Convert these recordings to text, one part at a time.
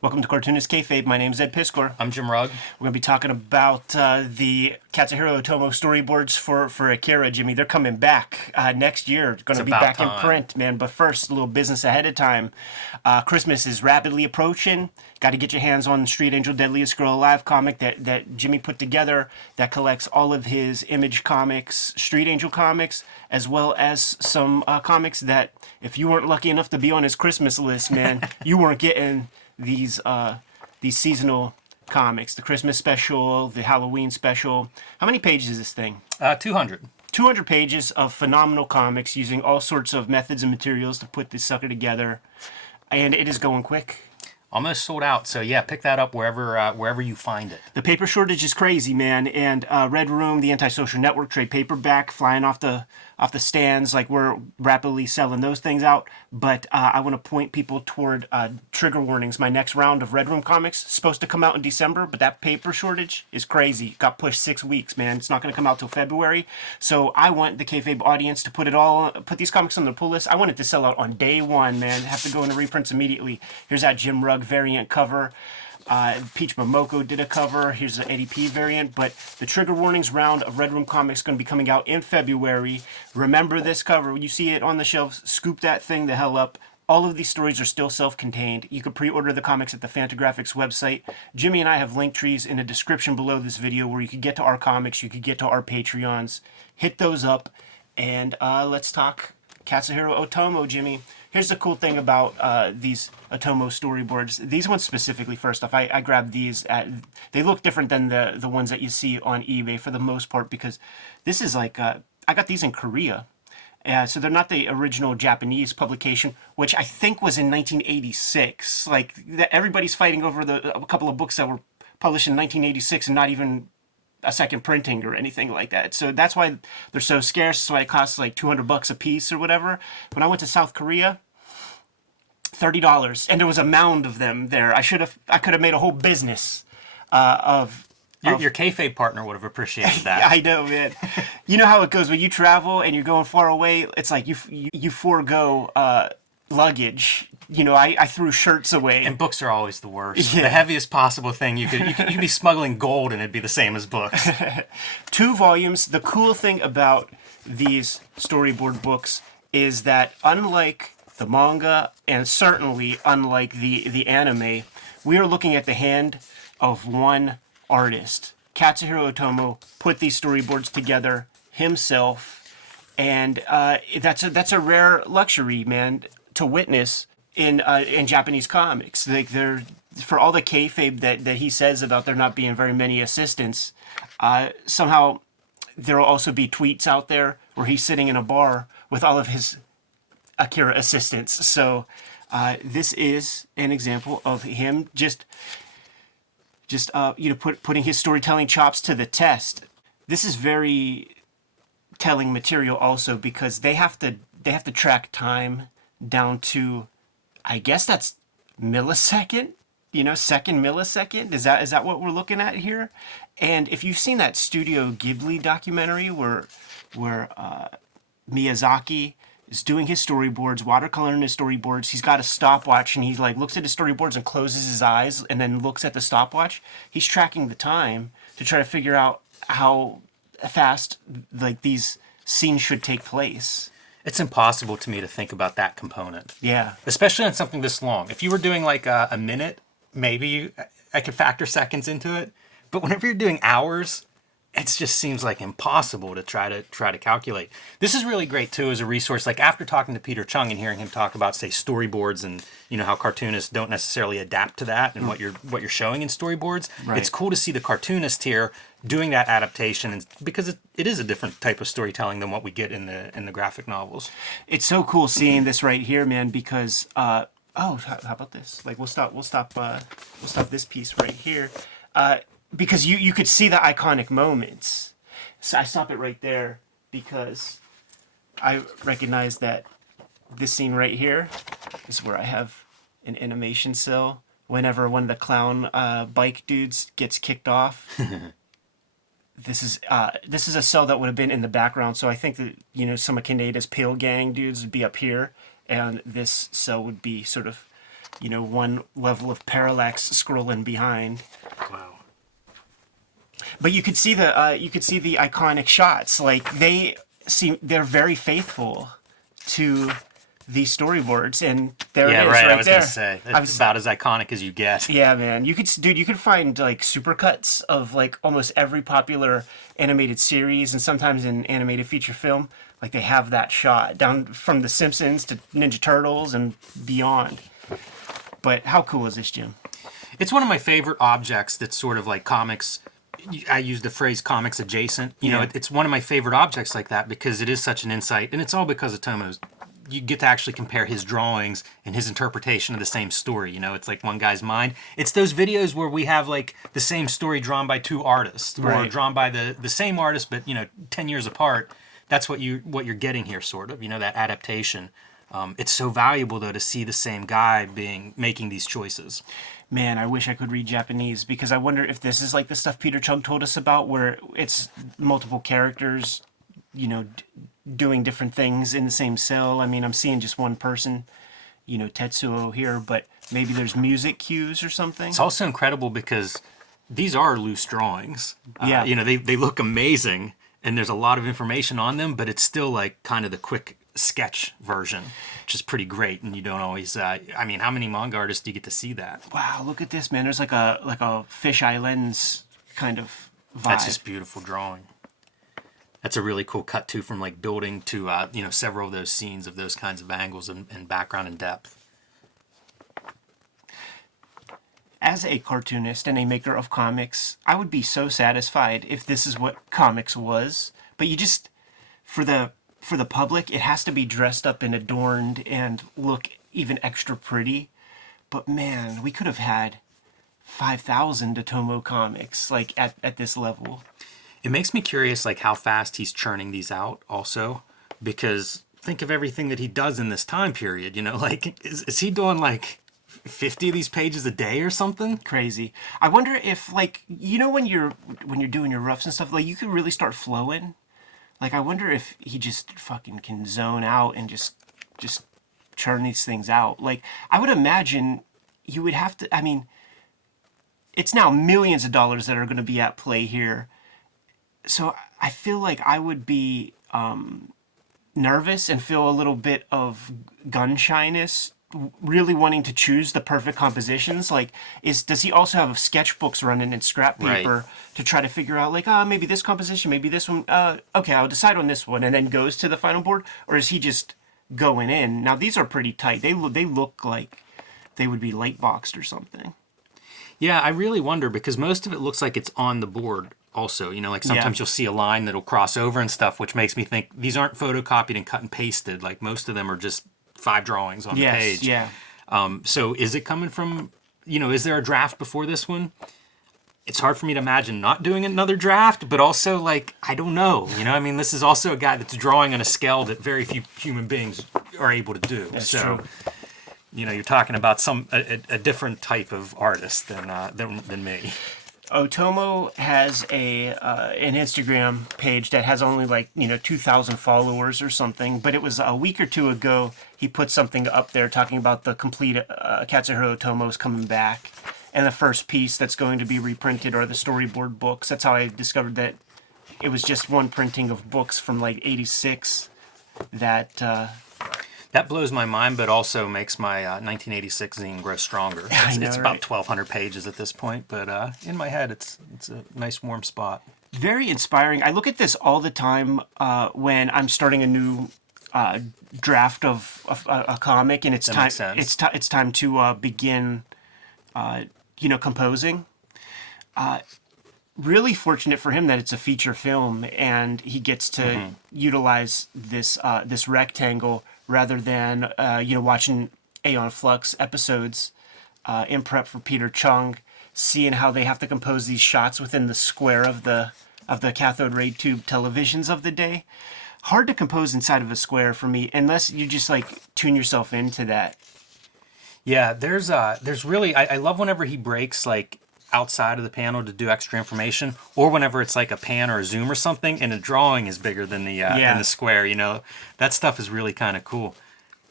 Welcome to Cartoonist Kayfabe. My name is Ed Piskor. I'm Jim Rugg. We're going to be talking about the Katsuhiro Otomo storyboards for AKIRA, Jimmy. They're coming back next year. Going to be back in print, man. But first, a little business ahead of time. Christmas is rapidly approaching. Got to get your hands on Street Angel Deadliest Girl Alive comic that Jimmy put together that collects all of his Image Comics, Street Angel comics, as well as some comics that, if you weren't lucky enough to be on his Christmas list, man, you weren't getting these seasonal comics, the Christmas special, the Halloween special. How many pages is this thing? 200. 200 pages of phenomenal comics using all sorts of methods and materials to put this sucker together. And it is going quick. Almost sold out, so yeah, pick that up wherever you find it. The paper shortage is crazy, man, and Red Room, the Antisocial Network trade paperback, flying off the stands, like we're rapidly selling those things out. But I want to point people toward Trigger Warnings. My next round of Red Room comics is supposed to come out in December, but that paper shortage is crazy. Got pushed 6 weeks, man. It's not going to come out till February. So I want the Kayfabe audience to put these comics on their pull list. I want it to sell out on day one, man. Have to go into reprints immediately. Here's that Jim Rugg variant cover. Peach Momoko did a cover. Here's the Eddie P variant. But the Trigger Warnings round of Red Room Comics is going to be coming out in February. Remember this cover. When you see it on the shelves, scoop that thing the hell up. All of these stories are still self-contained. You can pre-order the comics at the Fantagraphics website. Jimmy and I have link trees in the description below this video where you could get to our comics, you could get to our Patreons. Hit those up, and let's talk Katsuhiro Otomo, Jimmy. Here's the cool thing about these Otomo storyboards. These ones specifically, first off, I grabbed these. They look different than the ones that you see on eBay for the most part, because this is like, I got these in Korea. So they're not the original Japanese publication, which I think was in 1986. Like, everybody's fighting over a couple of books that were published in 1986 and not even a second printing or anything like that. So that's why they're so scarce. That's why it costs like $200 a piece or whatever. When I went to South Korea, $30, and there was a mound of them there. I could have made a whole business of. Your Kayfabe partner would have appreciated that. I know, man. You know how it goes when you travel and you're going far away. It's like you forego luggage. You know, I threw shirts away. And books are always the worst. Yeah. The heaviest possible thing you'd be smuggling gold and it'd be the same as books. 2 volumes. The cool thing about these storyboard books is that, unlike the manga and certainly unlike the anime, we are looking at the hand of one artist. Katsuhiro Otomo put these storyboards together himself, and that's a rare luxury, man, to witness in Japanese comics. Like, they're, for all the kayfabe that he says about there not being very many assistants, somehow there will also be tweets out there where he's sitting in a bar with all of his AKIRA assistants. So this is an example of him just putting his storytelling chops to the test. This is very telling material also, because they have to track time down to, I guess that's millisecond, second millisecond. Is that what we're looking at here? And if you've seen that Studio Ghibli documentary where Miyazaki is doing his storyboards, watercoloring his storyboards. He's got a stopwatch, and he looks at his storyboards and closes his eyes and then looks at the stopwatch. He's tracking the time to try to figure out how fast these scenes should take place. It's impossible to me to think about that component. Yeah. Especially on something this long. If you were doing like a minute, maybe I could factor seconds into it. But whenever you're doing hours, it just seems like impossible to try to calculate. This is really great too as a resource. Like, after talking to Peter Chung and hearing him talk about, say, storyboards and how cartoonists don't necessarily adapt to that and what you're showing in storyboards. Right. It's cool to see the cartoonist here doing that adaptation, and because it is a different type of storytelling than what we get in the graphic novels. It's so cool seeing this right here, man, because how about this? Like, we'll stop this piece right here. Because you could see the iconic moments. So I stop it right there because I recognize that this scene right here is where I have an animation cell. Whenever one of the clown bike dudes gets kicked off, this is a cell that would have been in the background. So I think that some of Kaneda's Pale Gang dudes would be up here, and this cell would be sort of one level of parallax scrolling behind. Wow. But you could see the iconic shots. Like they're very faithful to the storyboards, and there it is, right. right I was there. gonna say it's about as iconic as you get. Yeah, man. You could find like supercuts of like almost every popular animated series, and sometimes in animated feature film, like they have that shot down from The Simpsons to Ninja Turtles and beyond. But how cool is this, Jim? It's one of my favorite objects that's sort of like comics. I use the phrase comics adjacent. You know, it's one of my favorite objects like that because it is such an insight, and it's all because of Tomo's. You get to actually compare his drawings and his interpretation of the same story. It's like one guy's mind. It's those videos where we have like the same story drawn by two artists or drawn by the same artist, but 10 years apart. That's what you're getting here, sort of. That adaptation. It's so valuable though to see the same guy making these choices. Man, I wish I could read Japanese because I wonder if this is like the stuff Peter Chung told us about, where it's multiple characters, doing different things in the same cell. I mean, I'm seeing just one person, Tetsuo here, but maybe there's music cues or something. It's also incredible because these are loose drawings. Yeah. They look amazing and there's a lot of information on them, but it's still like kind of the quick sketch version, which is pretty great. And you don't always, how many manga artists do you get to see that? Wow, look at this, man. There's like a fisheye lens kind of vibe. That's just beautiful drawing. That's a really cool cut too, from like building to several of those scenes of those kinds of angles and background and depth. As a cartoonist and a maker of comics, I would be so satisfied if this is what comics was. But for the public, it has to be dressed up and adorned and look even extra pretty. But man, we could have had 5,000 Otomo comics like at this level. It makes me curious, like how fast he's churning these out, also, because think of everything that he does in this time period. Like is he doing like 50 of these pages a day or something? Crazy. I wonder if like when you're doing your roughs and stuff, like you could really start flowing. Like I wonder if he just fucking can zone out and just churn these things out. Like I would imagine you would have to. I mean, it's now millions of dollars that are going to be at play here. So I feel like I would be nervous and feel a little bit of gun shyness, really wanting to choose the perfect compositions. Like, does he also have sketchbooks running and scrap paper to try to figure out, like, maybe this composition, maybe this one. Okay, I'll decide on this one, and then goes to the final board? Or is he just going in? Now, these are pretty tight. They look like they would be light boxed or something. Yeah, I really wonder because most of it looks like it's on the board also. Like sometimes you'll see a line that'll cross over and stuff, which makes me think these aren't photocopied and cut and pasted. Like most of them are just 5 drawings on the page. Yeah. So is it coming from, is there a draft before this one? It's hard for me to imagine not doing another draft, but also like, I don't know. This is also a guy that's drawing on a scale that very few human beings are able to do. That's so true. You're talking about a different type of artist than me. Otomo has an Instagram page that has only like 2,000 followers or something, but it was a week or two ago he put something up there talking about the complete Katsuhiro Otomo's coming back, and the first piece that's going to be reprinted are the storyboard books. That's how I discovered that it was just one printing of books from like '86 that. That blows my mind, but also makes my 1986 zine grow stronger. It's about 1,200 pages at this point, but in my head, it's a nice warm spot. Very inspiring. I look at this all the time when I'm starting a new draft of a comic, and it's time to begin, composing. Really fortunate for him that it's a feature film, and he gets to utilize this rectangle rather than watching Aeon Flux episodes in prep for Peter Chung, seeing how they have to compose these shots within the square of the cathode ray tube televisions of the day. Hard to compose inside of a square for me, unless you just like tune yourself into that. Yeah, there's really I love whenever he breaks like outside of the panel to do extra information, or whenever it's like a pan or a zoom or something and the drawing is bigger than the square. That stuff is really kind of cool.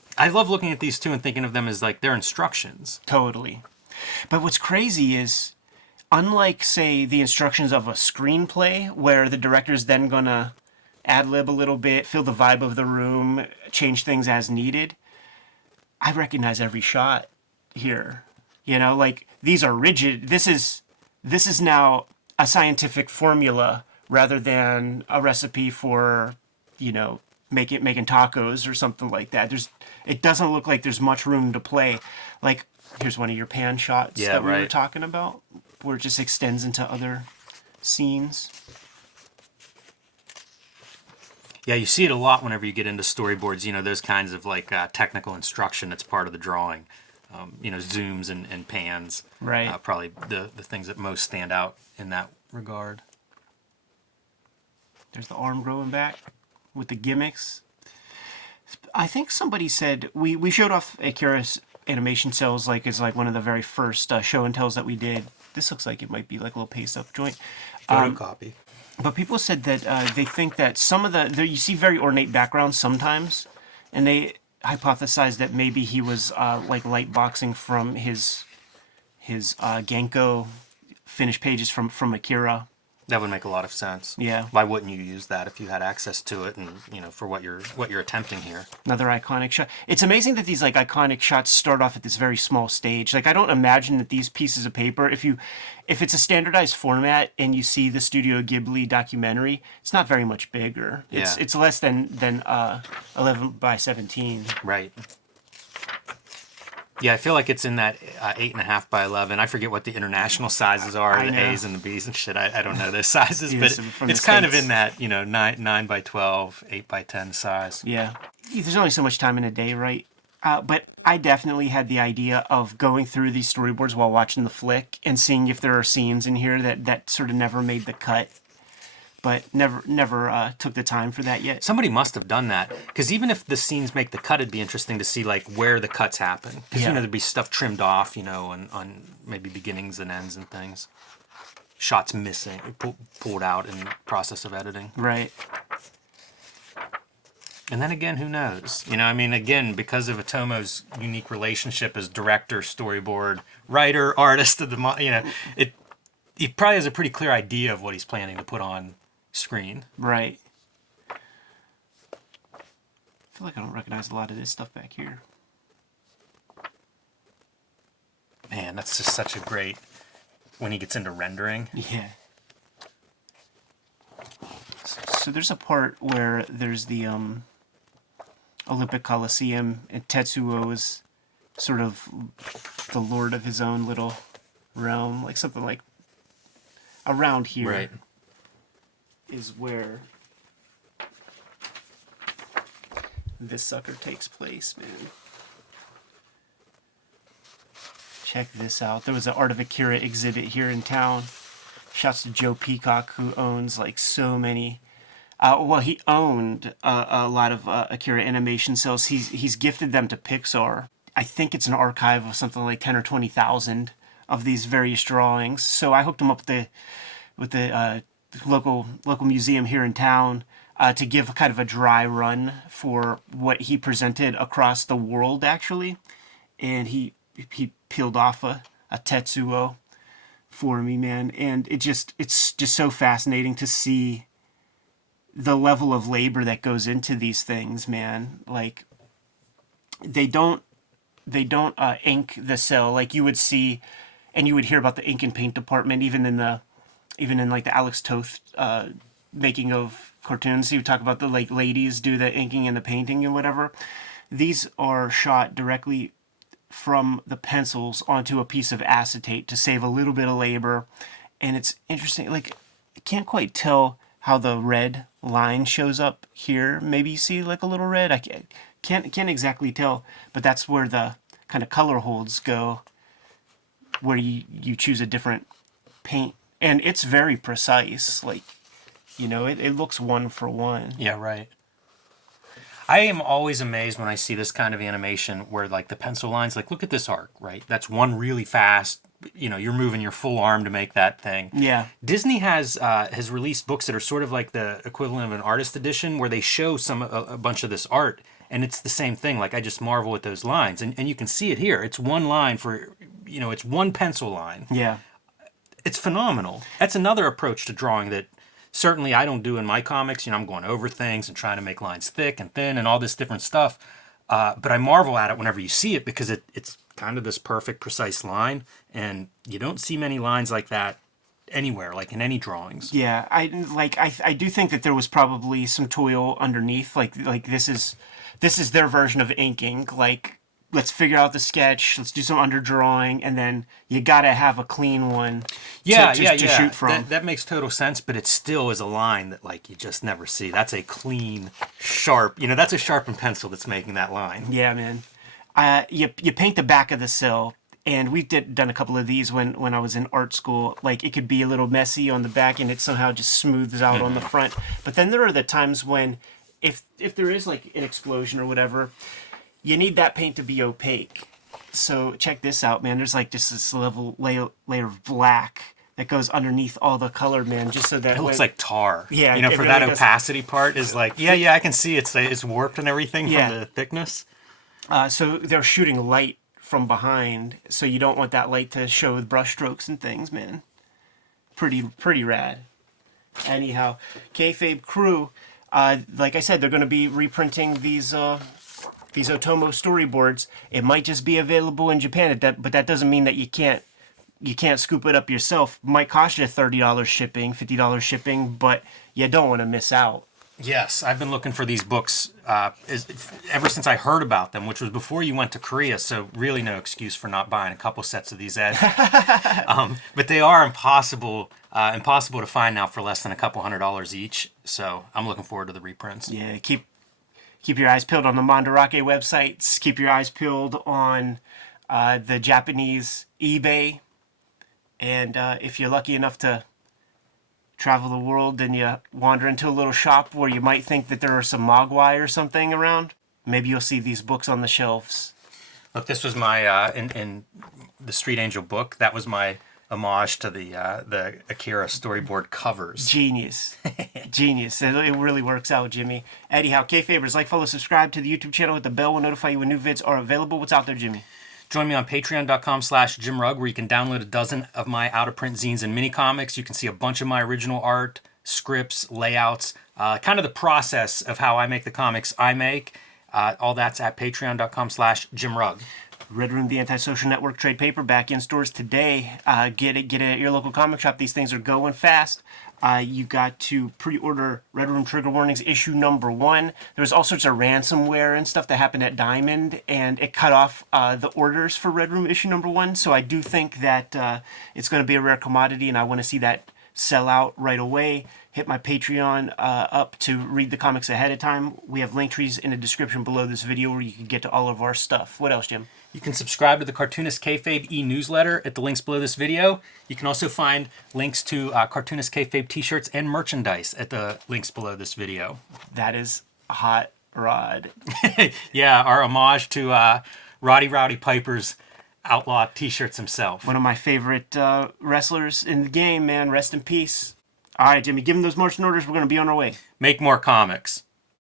I love looking at these two and thinking of them as like they're instructions. Totally. But what's crazy is, unlike, say, the instructions of a screenplay, where the director's then gonna ad-lib a little bit, feel the vibe of the room, change things as needed, I recognize every shot here. You know, like, these are rigid. This is now a scientific formula rather than a recipe for, you know, making tacos or something like that. It doesn't look like there's much room to play. Like, here's one of your pan shots that we were talking about, where it just extends into other scenes. Yeah, you see it a lot whenever you get into storyboards, you know, those kinds of like technical instruction that's part of the drawing. You know, zooms and pans. Right. Probably the things that most stand out in that regard. There's the arm growing back with the gimmicks. I think somebody said, we showed off AKIRA's animation cells like as like one of the very first show and tells that we did. This looks like it might be like a little paste up joint. Photocopy. But people said that they think that some of you see very ornate backgrounds sometimes, and they hypothesized that maybe he was like light boxing from his Genko finished pages from AKIRA. That would make a lot of sense. Yeah. Why wouldn't you use that if you had access to it and, you know, for what you're attempting here? Another iconic shot. It's amazing that these like iconic shots start off at this very small stage. Like, I don't imagine that these pieces of paper, if it's a standardized format and you see the Studio Ghibli documentary, it's not very much bigger. It's less than 11 by 17. Right. Yeah, I feel like it's in that 8.5 by 11. I forget what the international sizes are, the A's and the B's and shit. I don't know those sizes, but it's kind of in that, you know, 9 by 12, 8 by 10 size. Yeah. There's only so much time in a day, right? But I definitely had the idea of going through these storyboards while watching the flick and seeing if there are scenes in here that sort of never made the cut. But never took the time for that yet. Somebody must have done that, because even if the scenes make the cut, it'd be interesting to see like where the cuts happen. Because you know there'd be stuff trimmed off, you know, on maybe beginnings and ends and things. Shots missing, pulled out in the process of editing. Right. And then again, who knows? You know, I mean, again, because of Otomo's unique relationship as director, storyboard, writer, artist of the, you know, he probably has a pretty clear idea of what he's planning to put on screen. Right. I feel like I don't recognize a lot of this stuff back here. Man, that's just such a great, when he gets into rendering. Yeah. So there's a part where there's the Olympic Coliseum, and Tetsuo is sort of the lord of his own little realm, like something like around here. Right. Is where this sucker takes place, man. Check this out. There was an Art of Akira exhibit here in town. Shouts to Joe Peacock, who owns like so many. Well, he owned a lot of Akira animation cells. He's gifted them to Pixar. I think it's an archive of something like 10 or 20,000 of these various drawings. So I hooked him up with the local museum here in town to give kind of a dry run for what he presented across the world, actually. And he peeled off a Tetsuo for me, man. And it's just so fascinating to see the level of labor that goes into these things, man. Like, they don't ink the cell like you would see, and you would hear about the ink and paint department even in like the Alex Toth making of cartoons. You talk about the like ladies do the inking and the painting and whatever. These are shot directly from the pencils onto a piece of acetate to save a little bit of labor. And it's interesting, like, I can't quite tell how the red line shows up here. Maybe you see like a little red. I can't exactly tell, but that's where the kind of color holds go, where you choose a different paint. And it's very precise. Like, you know, it looks one for one. Yeah, right. I am always amazed when I see this kind of animation where, like, the pencil lines, like, look at this arc, right? That's one really fast, you know, you're moving your full arm to make that thing. Yeah. Disney has released books that are sort of like the equivalent of an artist edition where they show a bunch of this art, And it's the same thing. Like, I just marvel at those lines. And you can see it here. It's one line for, it's one pencil line. Yeah. It's phenomenal. That's another approach to drawing that certainly I don't do in my comics. I'm going over things and trying to make lines thick and thin and all this different stuff. But I marvel at it whenever you see it because it's kind of this perfect, precise line. And you don't see many lines like that anywhere, like in any drawings. Yeah, I do think that there was probably some toil underneath. Like this is their version of inking. Like, let's figure out the sketch, let's do some underdrawing, and then you gotta have a clean one to shoot from. That makes total sense, but it still is a line that, like, you just never see. That's a clean, sharp, that's a sharpened pencil that's making that line. Yeah, man. You paint the back of the cell, and we've done a couple of these when I was in art school. Like, it could be a little messy on the back, and it somehow just smooths out on the front. But then there are the times when, if there is, like, an explosion or whatever, you need that paint to be opaque. So check this out, man. There's like just this layer of black that goes underneath all the color, man, just so that it looks like tar. Yeah, for really that does. Opacity part is like, I can see it's warped and everything from the thickness. So they're shooting light from behind, so you don't want that light to show with brush strokes and things, man. Pretty rad. Anyhow, Kayfabe crew, like I said, they're going to be reprinting these otomo storyboards. It might just be available in Japan, but that doesn't mean that you can't scoop it up yourself. Might cost you $30 shipping, $50 shipping, but you don't want to miss out. Yes, I've been looking for these books ever since I heard about them, which was before you went to Korea, so really no excuse for not buying a couple sets of these, Ed. But they are impossible to find now for less than a couple $100 each, so I'm looking forward to the reprints. Yeah, keep your eyes peeled on the Mandarake websites. Keep your eyes peeled on the Japanese eBay. And if you're lucky enough to travel the world and you wander into a little shop where you might think that there are some mogwai or something around, maybe you'll see these books on the shelves. Look, this was my, in the Street Angel book, that was my homage to the AKIRA storyboard covers. Genius. Genius. It really works out, Jimmy. Anyhow, Kayfabers, like, follow, subscribe to the YouTube channel. Hit the bell will notify you when new vids are available. What's out there, Jimmy? Join me on patreon.com/JimRugg, where you can download a dozen of my out-of-print zines and mini-comics. You can see a bunch of my original art, scripts, layouts, kind of the process of how I make the comics I make. All that's at patreon.com/JimRugg. Red Room, the Antisocial Network trade paperback in stores today. Get it at your local comic shop. These things are going fast. You got to pre-order Red Room Trigger Warnings issue number 1. There was all sorts of ransomware and stuff that happened at Diamond, and it cut off the orders for Red Room issue number 1. So I do think that it's going to be a rare commodity, and I want to see that sell out right away. Hit my Patreon up to read the comics ahead of time. We have link trees in the description below this video where you can get to all of our stuff. What else, Jim? You can subscribe to the Cartoonist Kayfabe e-newsletter at the links below this video. You can also find links to Cartoonist Kayfabe t-shirts and merchandise at the links below this video. That is hot rod. Yeah, our homage to Roddy Piper's outlaw t-shirts himself. One of my favorite wrestlers in the game, man. Rest in peace. All right, Jimmy, give him those marching orders. We're going to be on our way. Make more comics.